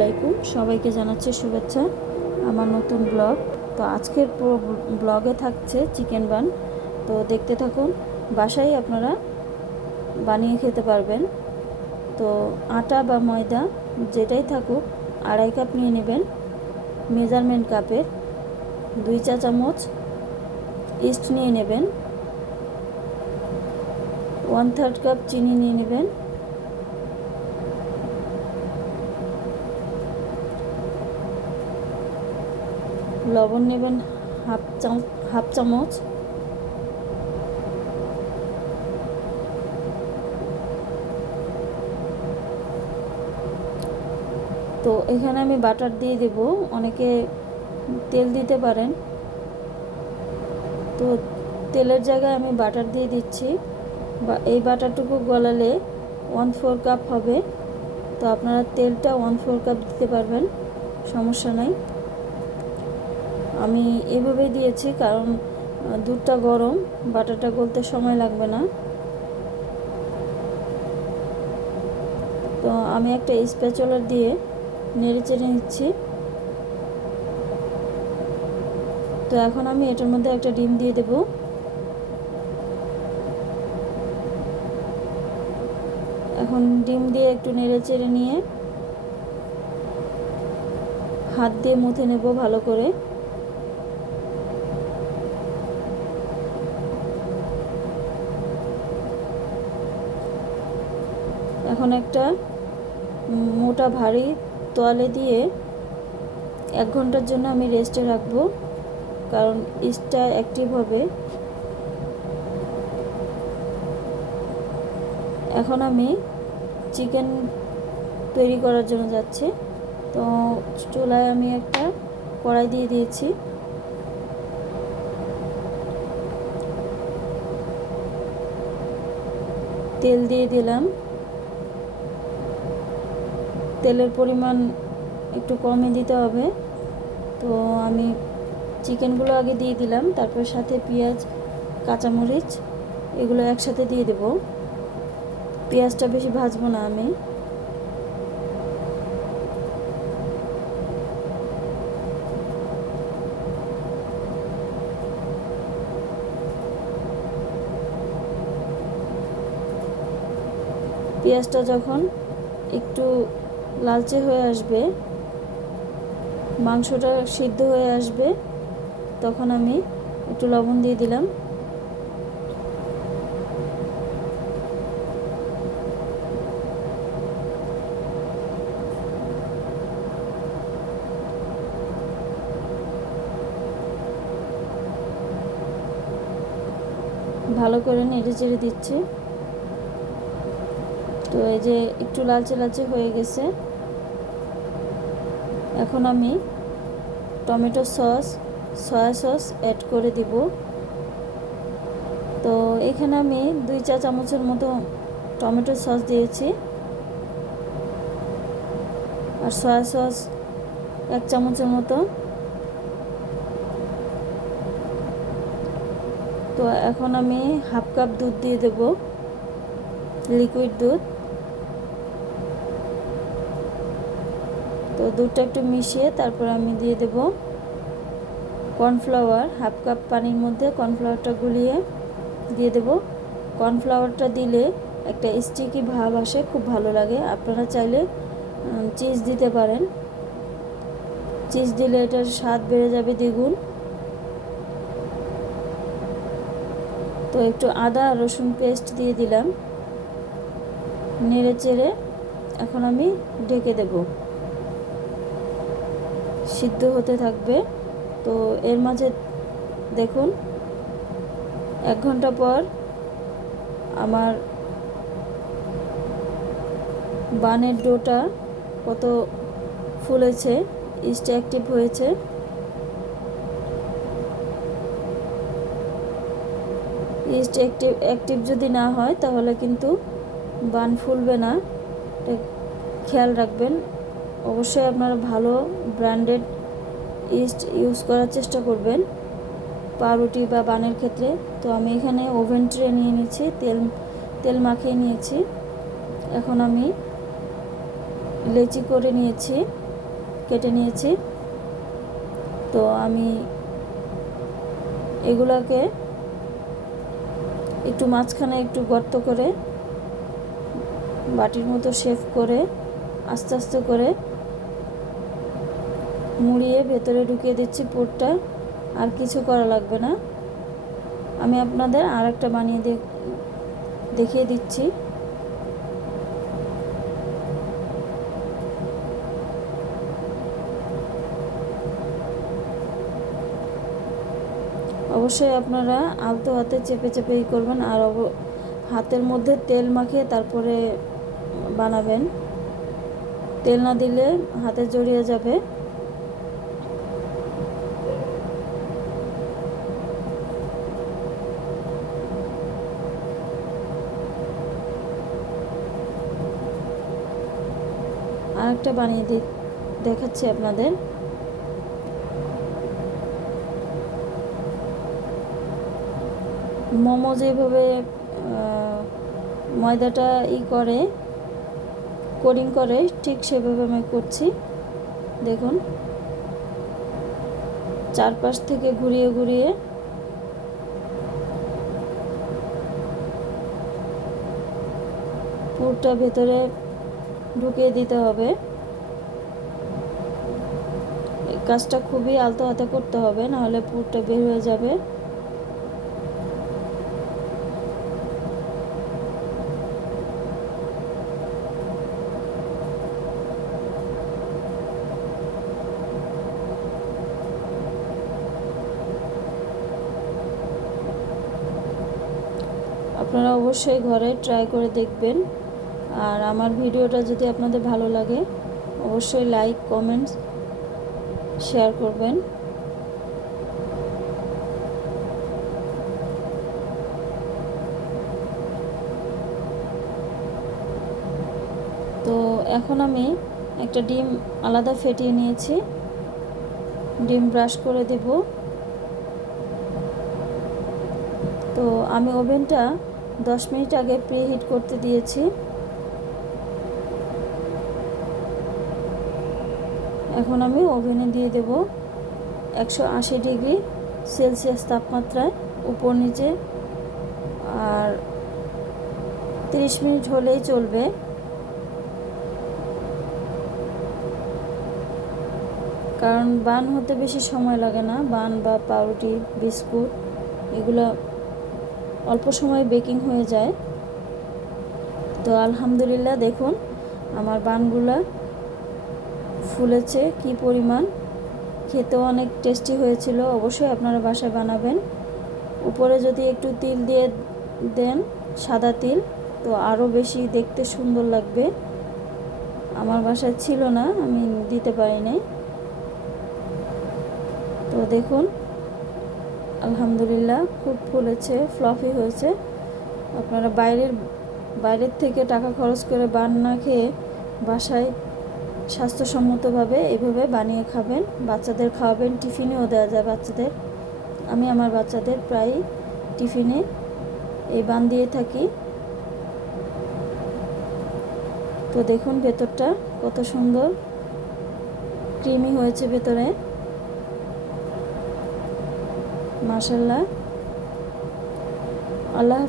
আলাইকুম, সবাইকে জানাচ্ছি শুভেচ্ছা আমার নতুন ব্লগ। তো আজকের ব্লগে থাকছে চিকেন বান। তো দেখতে থাকুন, বাসায় আপনারা বানিয়ে খেতে পারবেন। তো আটা বা ময়দা যেটাই থাকুক 2.5 কাপ নিয়ে নেবেন। মেজারমেন্ট কাপের 2 চা চামচ ইস্ট নিয়ে নেবেন। 1/3 কাপ চিনি নিয়ে নেবেন। লবণ নেবেন হাফ চামচ। তো এখানে আমি বাটার দিয়ে দেব, অনেকে তেল দিতে পারেন। তো তেলের জায়গায় আমি বাটার দিয়ে দিচ্ছি। বা এই বাটারটুকু গলালে 1/4 কাপ হবে। তো আপনারা তেলটা 1/4 কাপ দিতে পারবেন, সমস্যা নাই। আমি এভাবে দিয়েছি কারণ দুধটা গরম, বাটারটা গলতে সময় লাগবে না। তো আমি একটা স্প্যাচুলার দিয়ে নেড়ে চেড়ে নিচ্ছি। তো এখন আমি এটার মধ্যে একটা ডিম দিয়ে দেব। এখন ডিম দিয়ে একটু নেড়ে চেড়ে নিয়ে হাত দিয়ে মুথে নেব ভালো করে। এখন একটা মোটা ভারী তোয়ালে দিয়ে 1 ঘন্টার জন্য আমি রেস্টে রাখবো, কারণ ইস্টটা অ্যাক্টিভ হবে। এখন আমি চিকেন তৈরি করার জন্য যাচ্ছি। তো চুলায় আমি একটা কড়াই দিয়ে দিয়েছি। তেল দিয়ে দিলাম। তেলের পরিমাণ একটু কমই দিতে হবে। তো আমি চিকেনগুলো আগে দিয়ে দিলাম, তারপর সাথে পেঁয়াজ কাঁচামরিচ এগুলো একসাথে দিয়ে দেব। পেঁয়াজটা বেশি ভাজবো না আমি। পেঁয়াজটা যখন একটু লালচে হয়ে আসবে, মাংসটা সিদ্ধ হয়ে আসবে, তখন আমি একটু লবণ দিয়ে দিলাম। ভালো করে নেড়ে চেড়ে দিচ্ছি। তো এই যে একটু লালচে লালচে হয়ে গেছে। এখন আমি tomato sauce, soya sauce add করে দিব। তো এখানে আমি 2 চা চামচের মতো টমেটো সস দিয়েছি, আর সয়া সস 1 চামচের মতো। তো এখন আমি হাফ কাপ দুধ দিয়ে দেব, লিকুইড দুধ। তো দুধটা একটু মিশিয়ে তারপর আমি দিয়ে দেব কর্নফ্লাওয়ার। হাফ কাপ পানির মধ্যে কর্নফ্লাওয়ারটা গুলিয়ে দিয়ে দেব। কর্নফ্লাওয়ারটা দিলে একটা স্টিকি ভাব আসে, খুব ভালো লাগে। আপনারা চাইলে চিজ দিতে পারেন, চিজ দিলে এটার স্বাদ বেড়ে যাবে দ্বিগুণ। তো একটু আদা রসুন পেস্ট দিয়ে দিলাম, নেড়ে চেড়ে এখন আমি ঢেকে দেব, সিদ্ধ হতে থাকবে। তো এর মাঝে দেখুন 1 ঘন্টা পর আমার বানের ডোটা কত ফুলেছে, ইস্ট অ্যাক্টিভ হয়েছে। ইস্ট অ্যাক্টিভ যদি না হয় তাহলে কিন্তু বান ফুলবে না, খেয়াল রাখবেন। অবশ্যই আপনারা ভালো ব্র্যান্ডেড ইস্ট ইউজ করার চেষ্টা করবেন পাউরুটি বা বানের ক্ষেত্রে। তো আমি এখানে ওভেন ট্রে নিয়ে নিয়েছি, তেল মাখিয়ে নিয়েছি। এখন আমি লেচি করে নিয়েছি। কেটে নিয়েছি। তো আমি এগুলাকে একটু মাঝখানে একটু গর্ত করে বাটির মতো শেপ করে আস্তে আস্তে করে মুড়িয়ে ভেতরে ঢুকিয়ে দিচ্ছি পুরটা। আর কিছু করা লাগবে না। আমি আপনাদের আর একটা বানিয়ে দেখিয়ে দিচ্ছি। অবশ্যই আপনারা আলতো হাতে চেপে চেপেই করবেন, আর হাতের মধ্যে তেল মাখিয়ে তারপরে বানাবেন। তেল না দিলে হাতে জড়িয়ে যাবে। আরেকটা বানিয়ে দেখাচ্ছি আপনাদের। মোমো যেভাবে ময়দাটা করে কোডিং করে, ঠিক সেভাবে আমি করছি। দেখুন, চারপাশ থেকে ঘুরিয়ে ঘুরিয়ে পুরটা ভেতরে ঢুকিয়ে দিতে হবে। এই কাজটা খুবই আলতো হাতে করতে হবে, নাহলে পুরটা বের হয়ে যাবে। আপনারা অবশ্যই ঘরে ট্রাই করে দেখবেন। আর আমার ভিডিওটা যদি আপনাদের ভালো লাগে অবশ্যই লাইক, কমেন্টস, শেয়ার করবেন। তো এখন আমি একটা ডিম আলাদা ফেটিয়ে নিয়েছি, ডিম ব্রাশ করে দেব। তো আমি ওভেনটা 10 মিনিট আগে প্রিহিট করতে দিয়েছি। এখন আমি ওভেনে দিয়ে দেব 180 ডিগ্রি সেলসিয়াস তাপমাত্রায়, উপর নিচে। আর 30 মিনিট হলেই চলবে। কারণ বান হতে বেশি সময় লাগে না। বান বা পাউরুটি, বিস্কুট এগুলো অল্প সময়ে বেকিং হয়ে যায়। তো আলহামদুলিল্লাহ, দেখুন আমার বানগুলা ফুলেছে কি পরিমাণ। খেতেও অনেক টেস্টি হয়েছিল। অবশ্যই আপনারা বাসায় বানাবেন। উপরে যদি একটু তিল দিয়ে দেন, সাদা তিল, তো আরও বেশি দেখতে সুন্দর লাগবে। আমার বাসায় ছিল না, আমি দিতে পারিনি। তো দেখুন আলহামদুলিল্লাহ খুব ফুলেছে, ফ্লফি হয়েছে। আপনারা বাইরের থেকে টাকা খরচ করে বান না খেয়ে বাসায় স্বাস্থ্যসম্মতভাবে এভাবে বানিয়ে খাবেন। বাচ্চাদের খাওয়াবেন, টিফিনেও দেওয়া যায় বাচ্চাদের। আমি আমার বাচ্চাদের প্রায় টিফিনে এই বান দিয়ে থাকি। তো দেখুন ভেতরটা কত সুন্দর ক্রিমি হয়েছে ভেতরে, মাশাআল্লাহ। আল্লাহ।